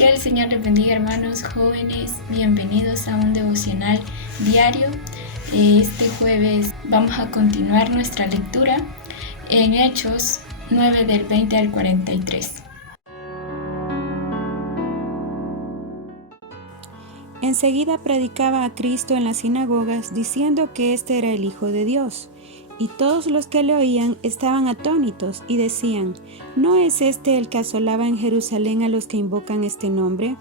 Que el Señor les bendiga, hermanos jóvenes. Bienvenidos a un devocional diario. Este jueves vamos a continuar nuestra lectura en Hechos 9 del 20 al 43. Enseguida predicaba a Cristo en las sinagogas, diciendo que éste era el Hijo de Dios. Y todos los que le oían estaban atónitos y decían: ¿no es este el que asolaba en Jerusalén a los que invocan este nombre?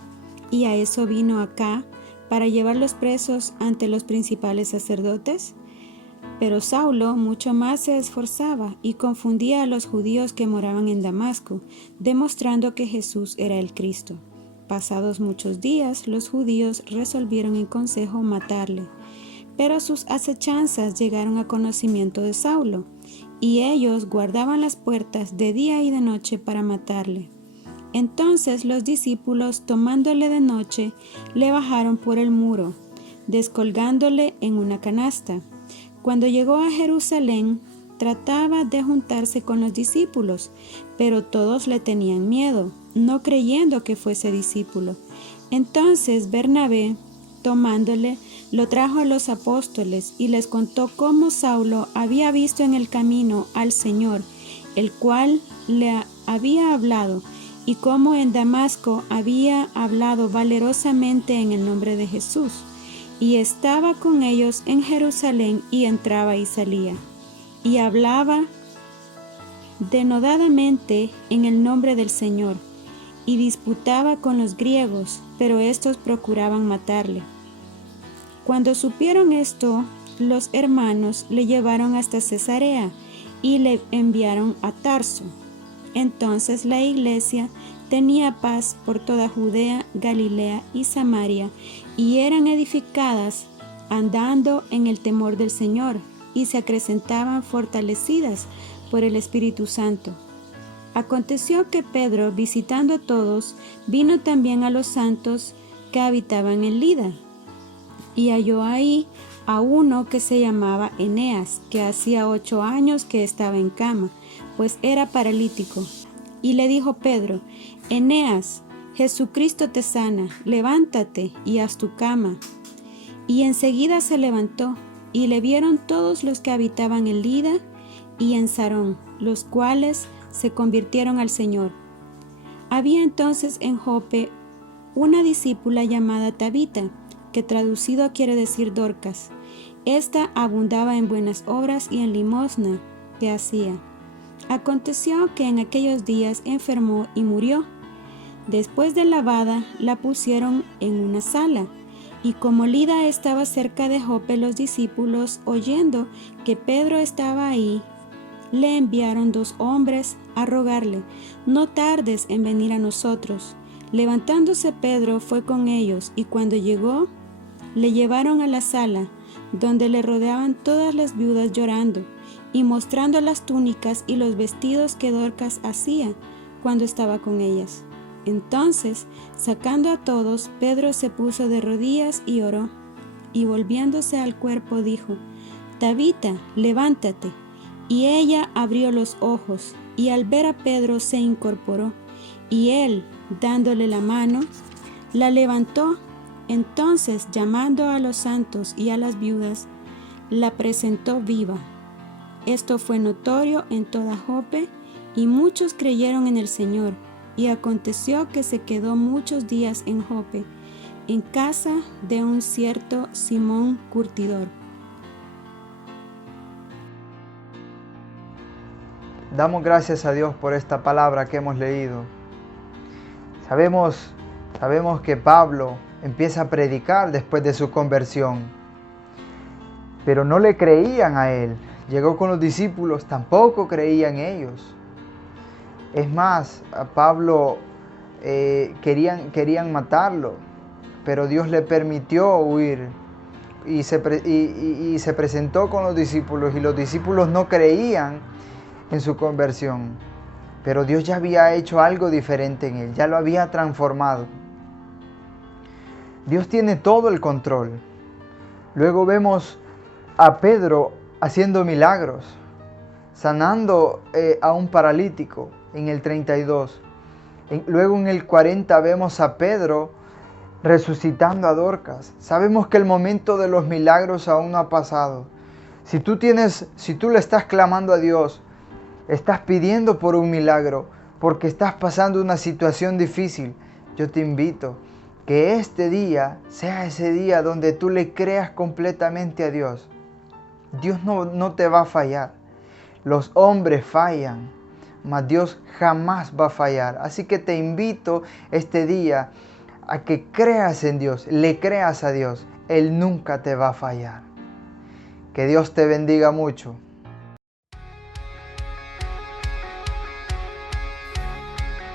¿Y a eso vino acá, para llevarlos presos ante los principales sacerdotes? Pero Saulo mucho más se esforzaba y confundía a los judíos que moraban en Damasco, demostrando que Jesús era el Cristo. Pasados muchos días, los judíos resolvieron en consejo matarle. Pero sus acechanzas llegaron a conocimiento de Saulo, y ellos guardaban las puertas de día y de noche para matarle. Entonces los discípulos, tomándole de noche, le bajaron por el muro, descolgándole en una canasta. Cuando llegó a Jerusalén, trataba de juntarse con los discípulos, pero todos le tenían miedo, no creyendo que fuese discípulo. Entonces Bernabé, tomándole, lo trajo a los apóstoles y les contó cómo Saulo había visto en el camino al Señor, el cual le había hablado, y cómo en Damasco había hablado valerosamente en el nombre de Jesús, y estaba con ellos en Jerusalén y entraba y salía, y hablaba denodadamente en el nombre del Señor, y disputaba con los griegos, pero éstos procuraban matarle. Cuando supieron esto, los hermanos le llevaron hasta Cesarea y le enviaron a Tarso. Entonces la iglesia tenía paz por toda Judea, Galilea y Samaria, y eran edificadas andando en el temor del Señor, y se acrecentaban fortalecidas por el Espíritu Santo. Aconteció que Pedro, visitando a todos, vino también a los santos que habitaban en Lida, y halló ahí a uno que se llamaba Eneas, que hacía 8 años que estaba en cama, pues era paralítico. Y le dijo Pedro: Eneas, Jesucristo te sana, levántate y haz tu cama. Y enseguida se levantó, y le vieron todos los que habitaban en Lida y en Sarón, los cuales se convirtieron al Señor. Había entonces en Jope una discípula llamada Tabita, que traducido quiere decir Dorcas. Esta abundaba en buenas obras y en limosna que hacía. Aconteció que en aquellos días enfermó y murió. Después de lavada, la pusieron en una sala, y como Lida estaba cerca de Jope, los discípulos, oyendo que Pedro estaba ahí, le enviaron 2 hombres a rogarle: no tardes en venir a nosotros. Levantándose Pedro fue con ellos, y cuando llegó, le llevaron a la sala, donde le rodeaban todas las viudas llorando, y mostrando las túnicas y los vestidos que Dorcas hacía cuando estaba con ellas. Entonces, sacando a todos, Pedro se puso de rodillas y oró, y volviéndose al cuerpo dijo: Tabita, levántate. Y ella abrió los ojos, y al ver a Pedro se incorporó, y él, dándole la mano, la levantó. Entonces, llamando a los santos y a las viudas, la presentó viva. Esto fue notorio en toda Jope, y muchos creyeron en el Señor. Y aconteció que se quedó muchos días en Jope, en casa de un cierto Simón curtidor. Damos gracias a Dios por esta palabra que hemos leído. Sabemos que Pablo empieza a predicar después de su conversión, pero no le creían a él. Llegó con los discípulos, tampoco creían ellos. Es más, a Pablo querían matarlo, pero Dios le permitió huir y se presentó con los discípulos, y los discípulos no creían en su conversión, pero Dios ya había hecho algo diferente en él, ya lo había transformado. Dios tiene todo el control. Luego vemos a Pedro haciendo milagros, sanando a un paralítico en el 32. Luego en el 40 vemos a Pedro resucitando a Dorcas. Sabemos que el momento de los milagros aún no ha pasado. Si tú le estás clamando a Dios, estás pidiendo por un milagro, porque estás pasando una situación difícil, yo te invito que este día sea ese día donde tú le creas completamente a Dios. Dios no te va a fallar. Los hombres fallan, mas Dios jamás va a fallar. Así que te invito este día a que creas en Dios, le creas a Dios. Él nunca te va a fallar. Que Dios te bendiga mucho.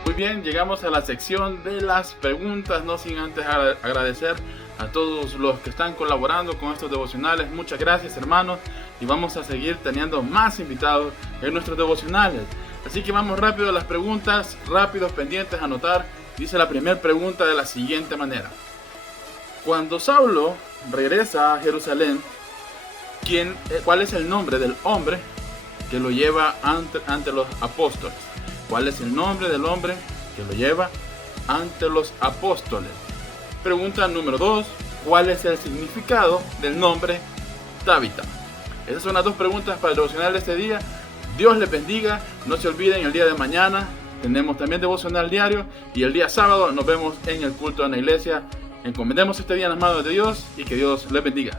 Muy bien, llegamos a la sección de las preguntas, no sin antes agradecer a todos los que están colaborando con estos devocionales. Muchas gracias, hermanos, y vamos a seguir teniendo más invitados en nuestros devocionales. Así que vamos rápido a las preguntas, rápidos, pendientes, a anotar. Dice la primera pregunta de la siguiente manera: cuando Saulo regresa a Jerusalén, ¿cuál es el nombre del hombre que lo lleva ante los apóstoles? ¿Cuál es el nombre del hombre que lo lleva ante los apóstoles? Pregunta número 2: ¿cuál es el significado del nombre Tabita? Esas son las dos preguntas para el devocional de este día. Dios les bendiga. No se olviden, el día de mañana tenemos también devocional diario, y el día sábado nos vemos en el culto de la iglesia. Encomendemos este día en las manos de Dios y que Dios les bendiga.